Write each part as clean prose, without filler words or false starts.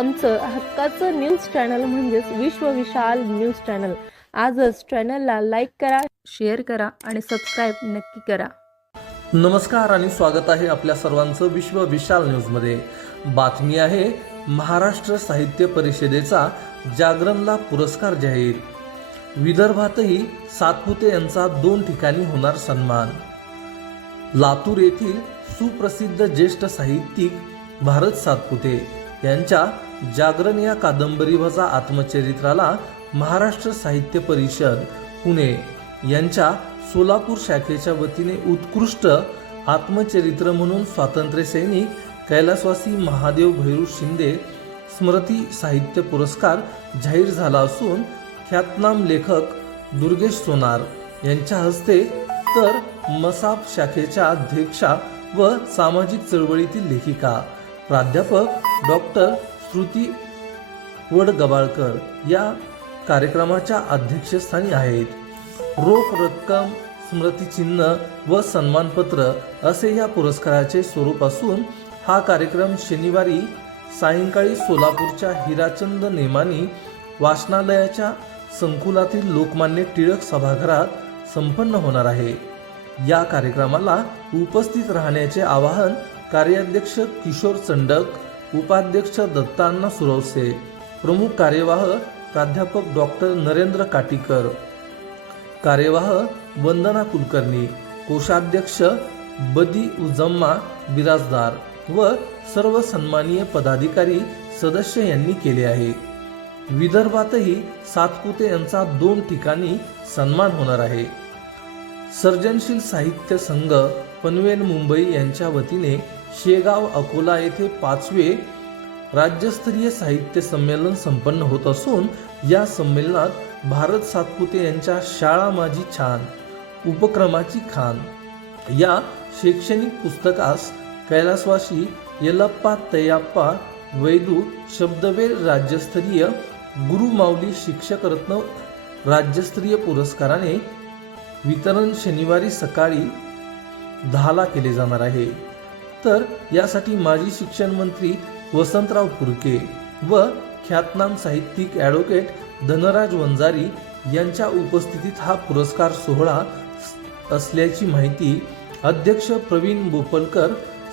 आमचं हक्काचं news channel म्हणजेच विश्व विशाल न्यूज चॅनल। आजच चॅनलला लाईक करा, शेअर करा आणि सबस्क्राईब नक्की करा। नमस्कार आणि स्वागत आहे आपल्या सर्वांचं विश्व विशाल न्यूजमध्ये। बातमी आहे महाराष्ट्र साहित्य परिषदेचा जागरणला पुरस्कार जाहीर। विदर्भातही सातपुते यांचा 2 ठिकाणी होणार सन्मान। लातूर येथील सुप्रसिद्ध ज्येष्ठ साहित्यिक भारत सातपुते यांच्या जागरण या कादंबरीवजा आत्मचरित्राला महाराष्ट्र साहित्य परिषद पुणे यांच्या सोलापूर शाखेच्या वतीने उत्कृष्ट आत्मचरित्र म्हणून स्वातंत्र्य सैनिक कैलासवासी महादेव भैरू शिंदे स्मृती साहित्य पुरस्कार जाहीर झाला असून ख्यातनाम लेखक दुर्गेश सोनार यांच्या हस्ते तर मसाप शाखेच्या अध्यक्षा व सामाजिक चळवळीतील लेखिका प्राध्यापक डॉक्टर श्रुती वडगबाळकर या कार्यक्रमाच्या अध्यक्षस्थानी आहेत। रोख रक्कम, स्मृतिचिन्ह व सन्मानपत्र असे या पुरस्काराचे स्वरूप असून हा कार्यक्रम शनिवारी सायंकाळी सोलापूरच्या हिराचंद नेमानी वाचनालयाच्या संकुलातील लोकमान्य टिळक सभागृहात संपन्न होणार आहे। या कार्यक्रमाला उपस्थित राहण्याचे आवाहन कार्याध्यक्ष किशोर चंडक, उपाध्यक्ष दत्तांना सुरवसे, प्रमुख कार्यवाह प्राध्यापक डॉक्टर नरेंद्र काटीकर, कार्यवाह वंदना कुलकर्णी, कोषाध्यक्ष बदी उजम्मा बिराजदार व सर्व सन्माननीय पदाधिकारी सदस्य यांनी केले आहे। विदर्भातही सातपुते यांचा 2 ठिकाणी सन्मान होणार आहे। सर्जनशील साहित्य संघ पनवेल मुंबई यांच्या वतीने शेगाव अकोला येथे 5वे राज्यस्तरीय साहित्य संमेलन संपन्न होत असून या संमेलनात भारत सातपुते यांच्या शाळा माझी छान उपक्रमाची खान या शैक्षणिक पुस्तकास कैलासवासी येलप्पा तय्याप्पा वैदू शब्दवेल राज्यस्तरीय गुरुमाऊली शिक्षक रत्न राज्यस्तरीय पुरस्काराने वितरण शनिवारी सकाळी 10 केले जाणार आहे। तर यासाठी माजी शिक्षण मंत्री वसंतराव पुरके व ख्यातनाम साहित्यिक ॲडव्होकेट धनराज वंजारी यांच्या उपस्थितीत हा पुरस्कार सोहळा असल्याची माहिती अध्यक्ष प्रवीण बोपलकर,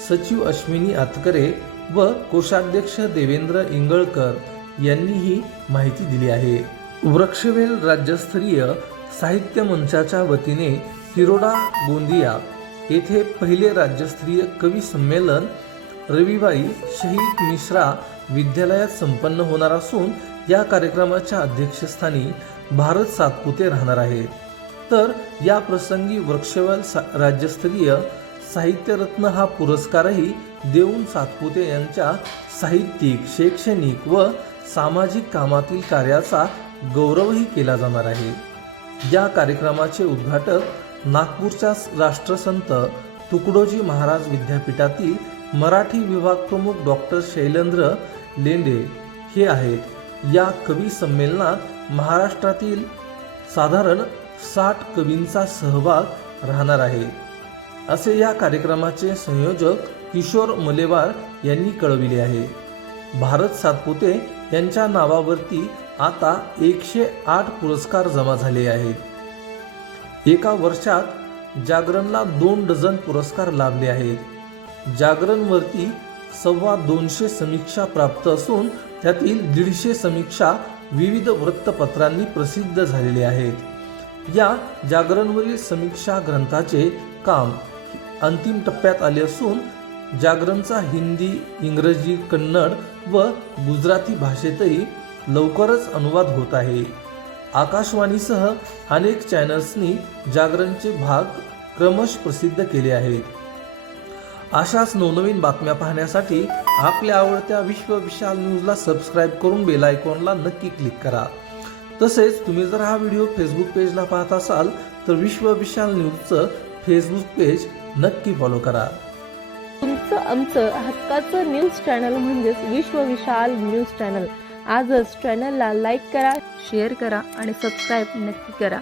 सचिव अश्विनी आतकरे व कोषाध्यक्ष देवेंद्र इंगळकर यांनी ही माहिती दिली आहे। वृक्षवेल राज्यस्तरीय साहित्य मंचाच्या वतीने तिरोडा गोंदिया येथे पहिले राज्यस्तरीय कवी संमेलन रविवारी शहीद मिश्रा विद्यालयात संपन्न होणार असून या कार्यक्रमाच्या अध्यक्षस्थानी भारत सातपुते राहणार आहेत। तर या प्रसंगी वृक्षवेल राज्यस्तरीय साहित्यरत्न हा पुरस्कारही देऊन सातपुते यांच्या साहित्यिक, शैक्षणिक व सामाजिक कामातील कार्याचा गौरवही केला जाणार आहे। या कार्यक्रमाचे उद्घाटक नागपूरच्या राष्ट्रसंत तुकडोजी महाराज विद्यापीठातील मराठी विभाग प्रमुख डॉक्टर शैलेंद्र लेंडे हे आहेत। या कवी संमेलनात महाराष्ट्रातील साधारण 60 कवींचा सहभाग राहणार आहे असे या कार्यक्रमाचे संयोजक किशोर मलेवार यांनी कळविले आहे। भारत सातपुते यांच्या नावावरती आता 108 पुरस्कार जमा झाले आहेत। एका वर्षात जागरणला 2 डझन पुरस्कार लाभले आहेत। जागरणवरती 250 समीक्षा प्राप्त असून त्यातील 150 समीक्षा विविध वृत्तपत्रांनी प्रसिद्ध झालेले आहेत। या जागरणवरील समीक्षा ग्रंथाचे काम अंतिम टप्प्यात आले असून जागरणचा हिंदी, इंग्रजी, कन्नड व गुजराती भाषेतही लवकरच अनुवाद होत आहे। आकाशवाणीसह अनेक चॅनल्सनी जागरणचे भाग क्रमश प्रसिद्ध केले आहेत। अशाच नवनवीन बातम्या पाहण्यासाठी आपल्या आवडत्या विश्व विशाल न्यूजला सबस्क्राईब करून बेल आयकॉनला नक्की क्लिक करा। तसेच तुम्ही जर हा व्हिडिओ फेसबुक पेजला पाहत असाल तर विश्व विशाल न्यूजचं फेसबुक पेज नक्की फॉलो करा। तुमचं आमचं हक्काचं न्यूज चॅनल म्हणजेच विश्व विशाल न्यूज चॅनल। आजच चॅनलला लाईक करा, शेअर करा आणि सबस्क्राईब नक्की करा।